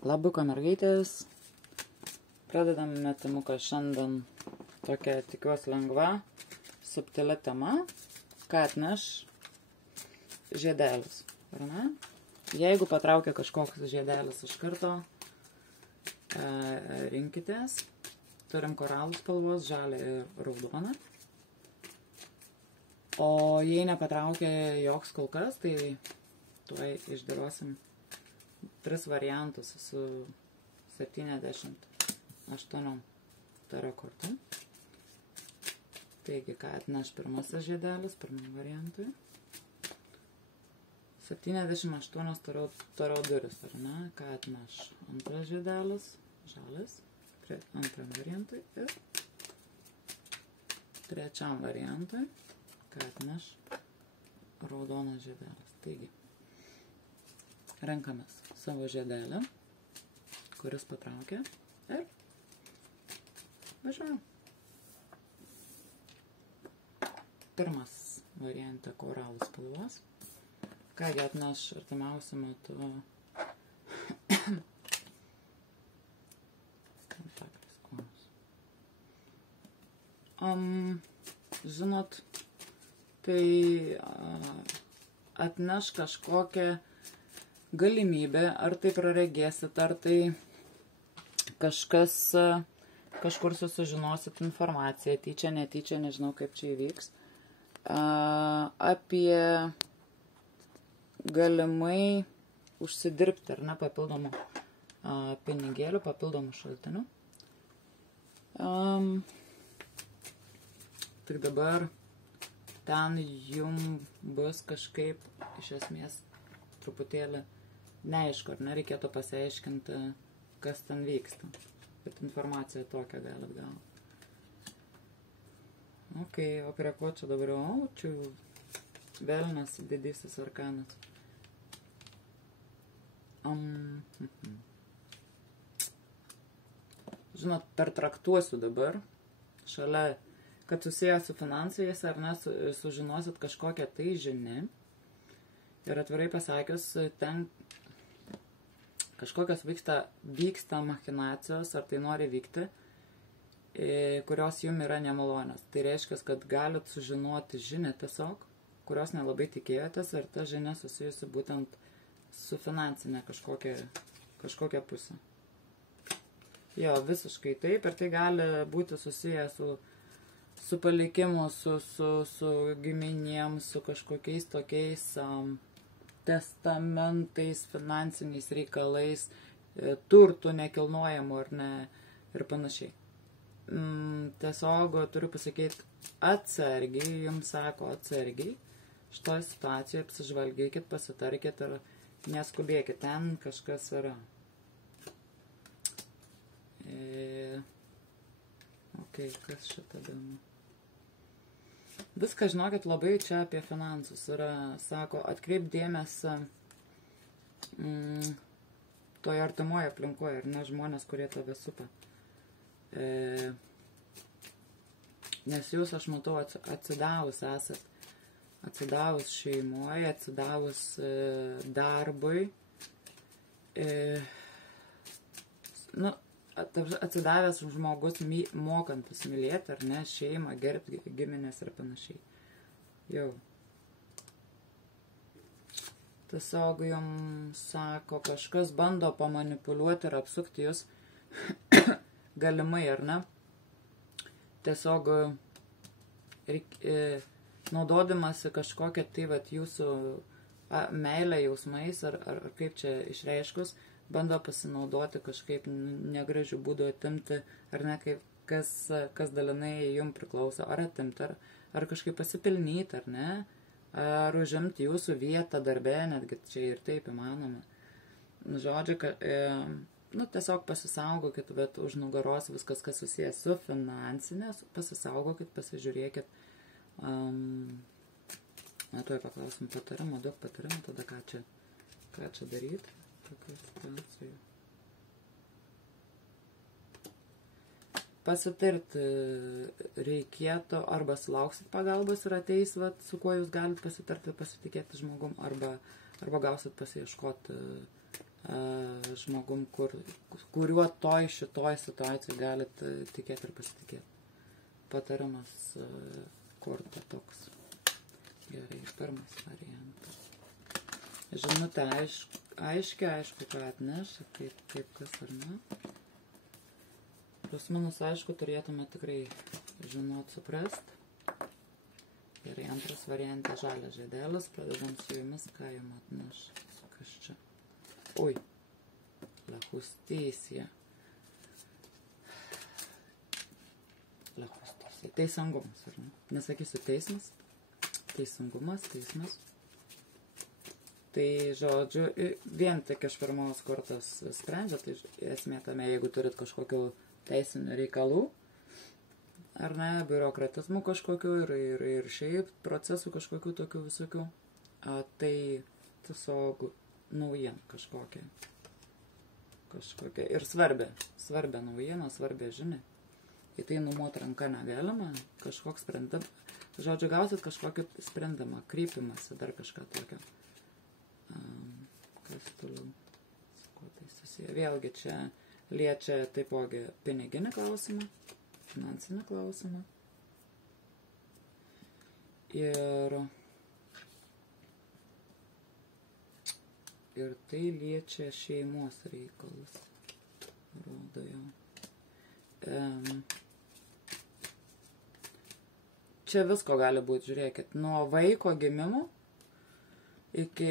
Labuko mergaitės, pradedam metimuką šiandien tokia, tikiuosi, lengva, subtilia tema, ką atneš žiedelis. Ar ne? Jeigu patraukia kažkoks žiedelis iš karto, rinkitės. Turim koralų spalvos, žalią ir raudoną. O jei nepatraukia joks kol kas, tai tuoj išdėliosim 3 variantus su 78 taro kortom. Taigi, ką atneš pirmasis žiedelis, pirmam variantui. 78 taro duris, ar ne? Ką atneš antras žiedelis, žalis, antram variantui ir trečiam variantui, ką atneš raudonas žiedelis. Taigi, renkamės savo žiedelį, kuris patraukia ir važiuojam. Pirmas variantą koralų spalvos. Kągi atneš artimiausiu metu žinot, tai atneš kažkokią galimybę, ar tai praregėsit, ar tai kažkur susižinosit informaciją, tyčia, netyčia, nežinau kaip čia įvyks, apie galimai užsidirbti, ar ne, papildomų pinigėlių, papildomų šaltinių. Tik dabar ten jum bus kažkaip iš esmės truputėlį neaišku, ar nereikėtų pasiaiškinti, kas ten vyksta. Bet informaciją tokią galit gauti. Ok, o prie ko čia dabar? O, čia velnas didysis arkanas. Žinot, pertraktuosiu dabar, šalia, kad susijęs su finansais, ar ne, sužinosit kažkokią tai žinią. Ir atvirai pasakius, ten kažkokios vyksta machinacijos, ar tai nori vykti, kurios jum yra nemalonios. Tai reiškia, kad galit sužinoti žinią tiesiog, kurios nelabai tikėjotės, ir ta žinia susijusi būtent su finansinė kažkokia pusė. Jo, visiškai taip, ir tai gali būti susiję su palikimu, su giminėm, su kažkokiais tokiais testamentais, finansiniais reikalais, turtų nekilnojamų ar ne ir panašiai. Tiesiog turiu pasakyti atsargiai, jums sako atsargiai, šitoje situacijoje apsižvalgykit, pasitarkit ir neskubėkit, ten kažkas yra. Ok, kas šitą dama? Viską, žinokit, labai čia apie finansus yra, sako, atkreip dėmesį toje artimoje aplinkoje, ir ne žmonės, kurie tave supa. Nes jūs, aš matau, atsidavus esat, atsidavus šeimoje, atsidavus darbui, atsidavęs žmogus mokantis mylėti, ar ne, šeimą, gerbti giminės ir panašiai. Jau. Tiesiog jums sako, kažkas bando pamanipuliuoti ir apsukti jūs galimai, ar ne. Tiesiog naudodamasi kažkokią tai vat jūsų meilę jausmais, ar kaip čia išreiškus, bando pasinaudoti kažkaip negražių būdų, atimti, ar ne, kas dalinai jums priklauso, ar atimti, ar kažkaip pasipelnyti, ar ne, ar užimti jūsų vietą darbę, netgi čia ir taip įmanoma. Žodžiu, tiesiog pasisaugokit, bet už nugaros viskas, kas susijęs su finansinės, pasisaugokit, pasižiūrėkit. Tuoj paklausim patarimą, daug patarimų, tada ką čia daryti. Pasitarti reikėtų, arba sulauksit pagalbos ir ateis, su kuo jūs galite pasitarti, pasitikėti žmogum, arba gausit pasiieškoti žmogum, kuriuo šitoj situacijai galit tikėti ir pasitikėti. Patarimas korta toks. Gerai, pirmas variantas. Žinutė aišku, ką atneša, kaip kas ar ne. Plus minus aišku, turėtume tikrai žinot, suprast. Gerai, antras variantas žalias žiedelis, pradedam su jumis, ką jums atneš. Kas čia? Oi, la justicia. La justicia. Teisingumas, ar ne? Nesakysiu teismas. Teisingumas, teismas. Tai, žodžiu, vien tik iš pirmos kortos sprendžia, tai esmė tame, jeigu turit kažkokių teisinių reikalų, ar ne, biurokratizmų kažkokių ir šiaip procesų kažkokių tokių visokių, tai tiesiog naujiena kažkokia. Ir svarbia naujiena, svarbia žinia. Į tai numot ranka negalima, kažkoks sprendimas. Žodžiu, gausit kažkokį sprendimą, krypimąsi, dar kažką tokio. Kas toliau? Su kuo tai susiję? Vėlgi čia liečia taipogi piniginį klausimą, finansinį klausimą. Ir tai liečia šeimos reikalus. Rodo jau. Čia visko gali būti, žiūrėkit, nuo vaiko gimimo iki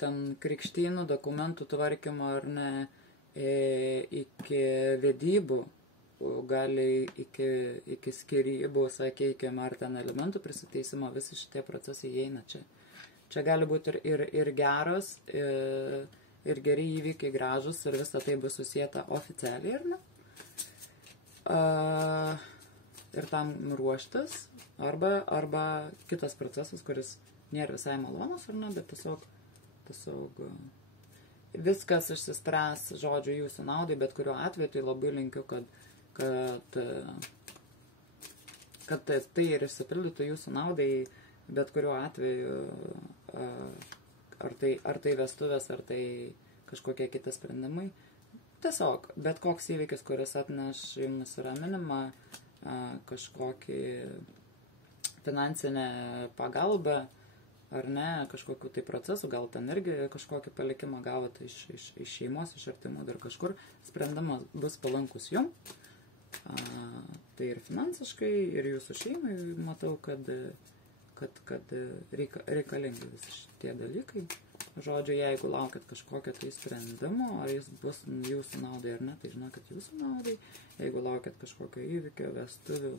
ten krikštynų, dokumentų tvarkymo ar ne, iki vedybų, gali iki skyrybų, sakykime, ar ten elementų prisiteisimo, visi šitie procesai įeina čia. Čia gali būti ir geros, ir geri įvykiai, gražus, ir visa tai bus susijęta oficialiai, ar ne? Ir tam ruoštis, arba kitas procesas, kuris nėra visai malonus, ar ne, bet tiesiog viskas išsispręs, žodžiu, jūsų naudai, bet kuriuo atveju, tai labai linkiu, kad tai ir išsipildytų jūsų naudai, bet kuriuo atveju, ar tai vestuvės, ar tai kažkokie kiti sprendimai. Tiesiog, bet koks įvykis, kuris atneš jums nusiraminimą, kažkokį finansinę pagalbą, ar ne, kažkokių tai procesų, gal ten irgi kažkokį palikimą gavote iš šeimos, iš artimų, dar kažkur, sprendimas bus palankus jum. Tai ir finansiškai, ir jūsų šeimai matau, kad reikalingi visi šitie dalykai. Žodžiu, jeigu laukiat kažkokio tai sprendimo, ar jis bus jūsų naudai ar ne, tai žinokit jūsų naudai. Jeigu laukiat kažkokio įvykio, vestuvių,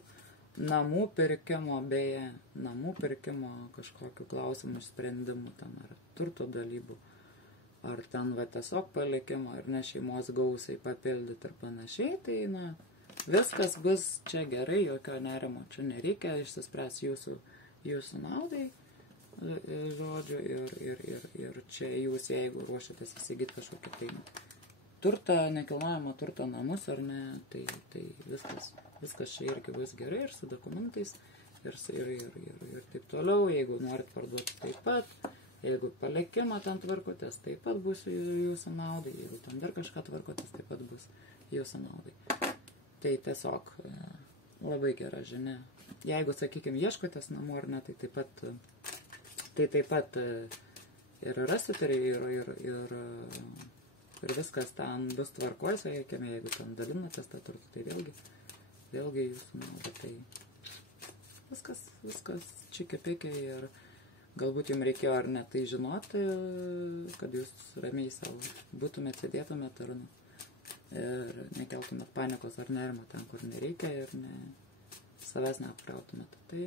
namų pirkimo, beje, namų pirkimo kažkokių klausimų sprendimų, ten ar turto dalybų, ar ten va tiesiog palikimo, ar ne šeimos gausiai papildyti ir panašiai, tai na, viskas bus čia gerai, jokio nerimo čia nereikia, išsispręs jūsų naudai, žodžiu, ir čia jūs, jeigu ruošiatės įsigyti kažkokį tai turtą, nekilnojamo turto namus, ar ne, tai viskas čia irgi bus gerai, ir su dokumentais, ir taip toliau, jeigu norit parduoti taip pat, jeigu palikimą ten tvarkotės, taip pat bus jūsų naudai, jeigu ten dar kažką tvarkotės, taip pat bus jūsų naudai. Tai tiesiog labai gera žinia. Jeigu, sakykime, ieškotės namų ar ne, tai taip pat ir rasit ir viskas ten bus tvarkoj, sakykime, jeigu ten dalinatės tą turtą, tai vėlgi jūsų nauda. Tai viskas čiki-pikiai, ir galbūt jums reikėjo ar ne tai žinoti, kad jūs ramiai savo būtumėt, sėdėtumėt ir nekeltumėt panikos ar nerimo ten, kur nereikia, ir savęs neapkrautumėt. Tai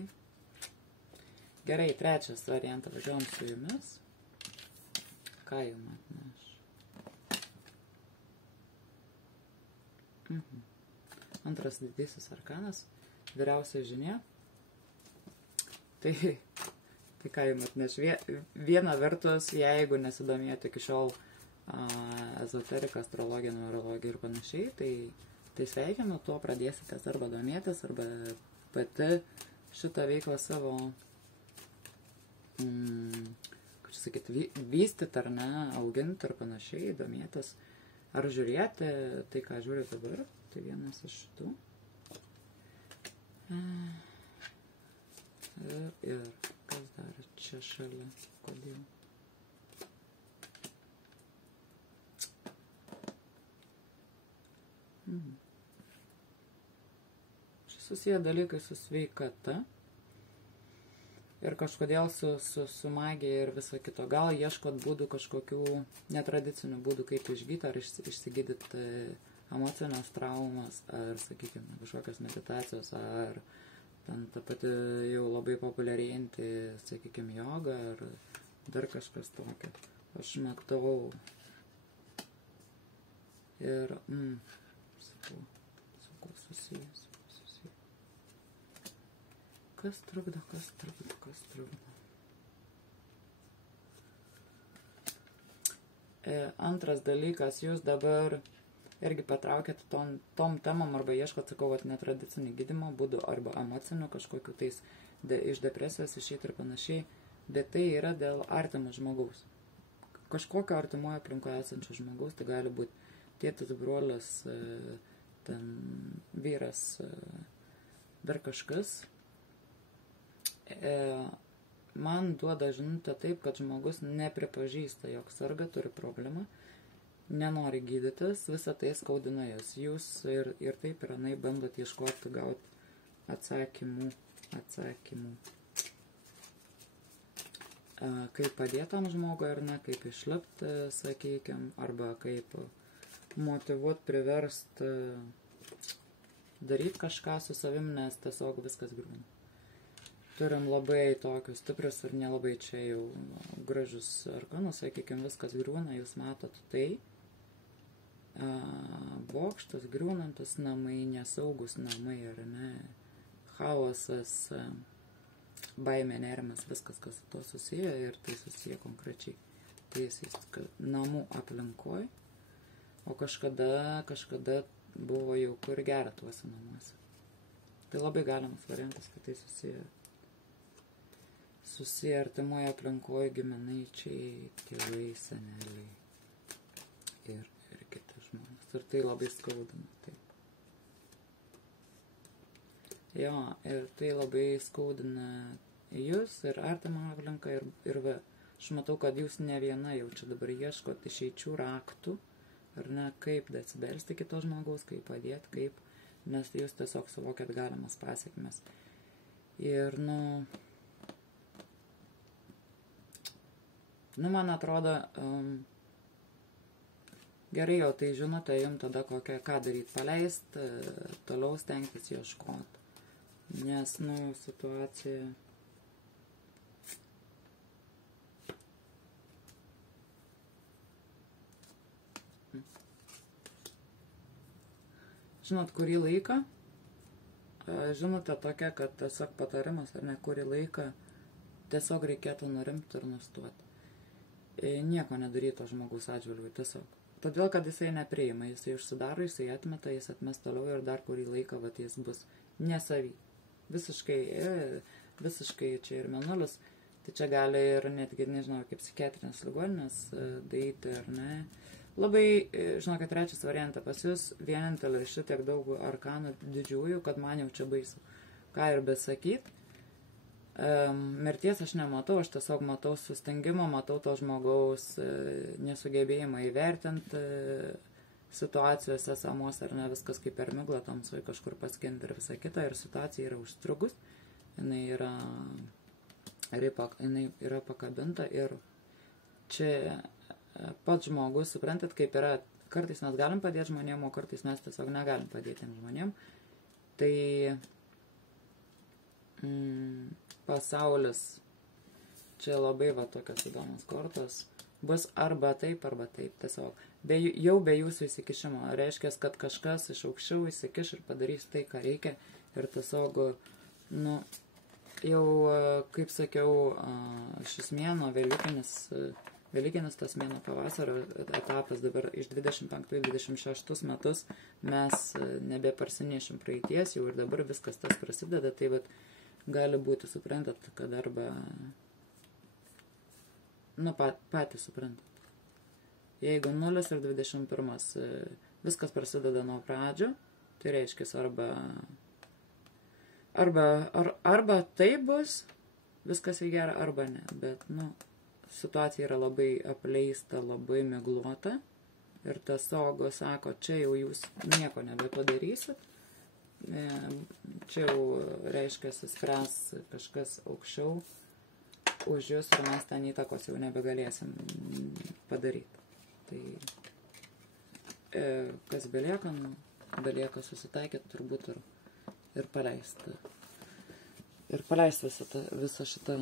gerai, trečias variantas, važiuojam su jumis. Ką jums atneš? Antras didysis arkanas, vyriausia žinia. Tai ką jums atneš? Viena vertus, jeigu nesidomėjote iki šiol ezoterika, astrologija, numerologija ir panašiai, tai sveikinu, tuo pradėsite arba domėtis, arba pati šitą veiklą savo kaip čia sakyti, vystyti ar ne, auginti ar panašiai, domėtis, ar žiūrėti tai, ką žiūri dabar. Tai vienas iš šitų. Ir kas dar čia šalia, kodėl? Čia susiję dalykai su sveikata ir kažkodėl su magija ir viso kito. Gal ieškot būdų kažkokių netradicinių būdų, kaip išgyti ar išsigydyti emocinės traumas, ar, sakykime, kažkokios meditacijos, ar ten ta pati jau labai populiarėjanti, sakykime, joga, ar dar kažkas tokio. Aš matau ir, su kuo susijęs. Kas trukdo. Antras dalykas, jūs dabar irgi patraukėte tom temom arba ieškot, sakau, netradicinį gydymo būdų arba emocinių kažkokių tais iš depresijos išeiti ir panašiai, bet tai yra dėl artimo žmogaus. Kažkokio artimoje aplinkoje esančio žmogaus, tai gali būti tėtis, brolis, ten vyras, dar kažkas. Man duoda žinutę taip, kad žmogus nepripažįsta, jog serga, turi problemą, nenori gydytis, visą tai skaudina jūs ir taip ir anai bandot ieškoti, gauti atsakymų. Kaip padėti tam žmogui ar ne, kaip išlipti, sakykime, arba kaip motyvuoti, priversti daryti kažką su savim, nes tiesiog viskas griūna. Turim labai tokius stiprius ir nelabai čia jau gražius arkanus, sakykime, viskas griūna, jūs matot tai. Bokštas, griūnantis namai, nesaugus namai, ar ne, chaosas, baimė, nerimas, viskas, kas su to susiję ir tai susiję konkrečiai teisės namų aplinkoj, o kažkada buvo jauku ir gera tuose namuose. Tai labai galimas variantas, kad tai susiję artimoje aplinkoje giminaičiai, tėvai, seneliai ir kiti žmonės. Ir tai labai skaudina. Taip. Jo, ir tai labai skaudina jūs ir artimą aplinką ir aš matau, kad jūs ne viena jau čia dabar ieškot išeičių raktų, ar ne, kaip atsibelsti kito žmogaus, kaip padėti, nes jūs tiesiog suvokėt galimas pasekmes. Ir, man atrodo, gerai jau tai žinote, jums tada ką daryti, paleisti, toliau stengtis ieškoti. Nes, situacija... Žinot, kurį laiką, žinote tokia, kad tiesiog patarimas, ar ne, kurį laiką tiesiog reikėtų nurimti ir nustoti. Nieko nedaryto žmogaus atžvilgiu, tiesiog. Todėl, kad jisai nepriima, jisai užsidaro, jisai atmeta, jis atmes toliau ir dar kurį laiką, jis bus nesavy. Visiškai čia ir mėnulis, tai čia gali ir netgi, nežinau, kaip psichiatrinės ligoninės daryti, ar ne. Labai, žinokit, trečias variantą pas jūs, vienintelį šitiek daug arkanų didžiųjų, kad man jau čia baisu. Ką ir besakyt. Mirties aš nematau, aš tiesiog matau sustingimą, matau to žmogaus nesugebėjimą įvertinti situacijos esamos, ar ne, viskas kaip per miglą tamsoj kažkur paskinti ir visa kita, ir situacija yra užstrugus, jinai yra pakabinta ir čia pats žmogus, suprantat, kaip yra, kartais mes galim padėti žmonėm, o kartais mes tiesiog negalim padėti žmonėm, tai pasaulis, čia labai tokios įdomios kortos, bus arba taip, tiesiog. Jau be jūsų įsikišimo. Reiškia, kad kažkas iš aukščiau įsikiš ir padarys tai, ką reikia. Ir tiesiog, jau, kaip sakiau, šis mėnuo, Velykinis tas mėnuo pavasario etapas dabar iš 25-26 metus mes nebeparsinešim praeities, jau ir dabar viskas tas prasideda, tai gali būti, suprantat, kad arba nu, patys suprantat. Jeigu 0 ir 21 viskas prasideda nuo pradžio, tai reiškia arba tai bus, viskas į gerą, arba ne. Bet, nu, situacija yra labai apleista, labai migluota. Ir tas saugo sako, čia jau jūs nieko nebepadarysit. Čia jau reiškia, spręs kažkas aukščiau už jūs ir mes ten įtakos jau nebegalėsim padaryti. Tai kas belieka, nu, belieka susitaikyti turbūt ir paleisti. Ir paleisti visą šitą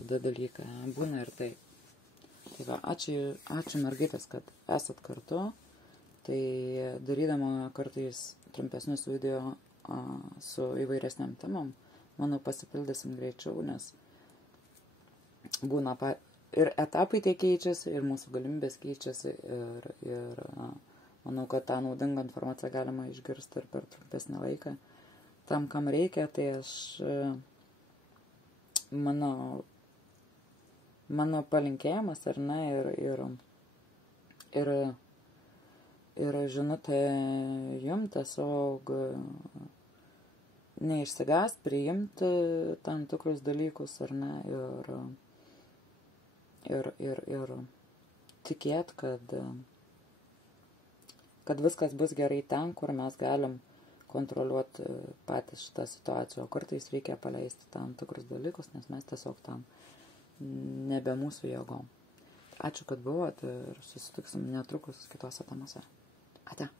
tada dalyką. Būna ir tai. Tai va, ačiū mergaitės, kad esat kartu. Tai darydama kartais trumpesnius video su įvairesniam temam, manau, pasipildysim greičiau, nes būna ir etapai tie keičiasi, ir mūsų galimybės keičiasi, ir manau, kad tą naudingą informaciją galima išgirsti ir per trumpesnį laiką. Tam, kam reikia, tai aš mano palinkėjimas, ar ne, ir žinutė jums tiesiog neišsigąst, priimti tam tikrus dalykus, ar ne, ir tikėt, kad viskas bus gerai ten, kur mes galim kontroliuoti patys šitą situaciją, o kartais reikia paleisti tam tikrus dalykus, nes mes tiesiog tam nebe mūsų jėgom. Ačiū, kad buvot ir susitiksim netrukus kitose temose. Ate.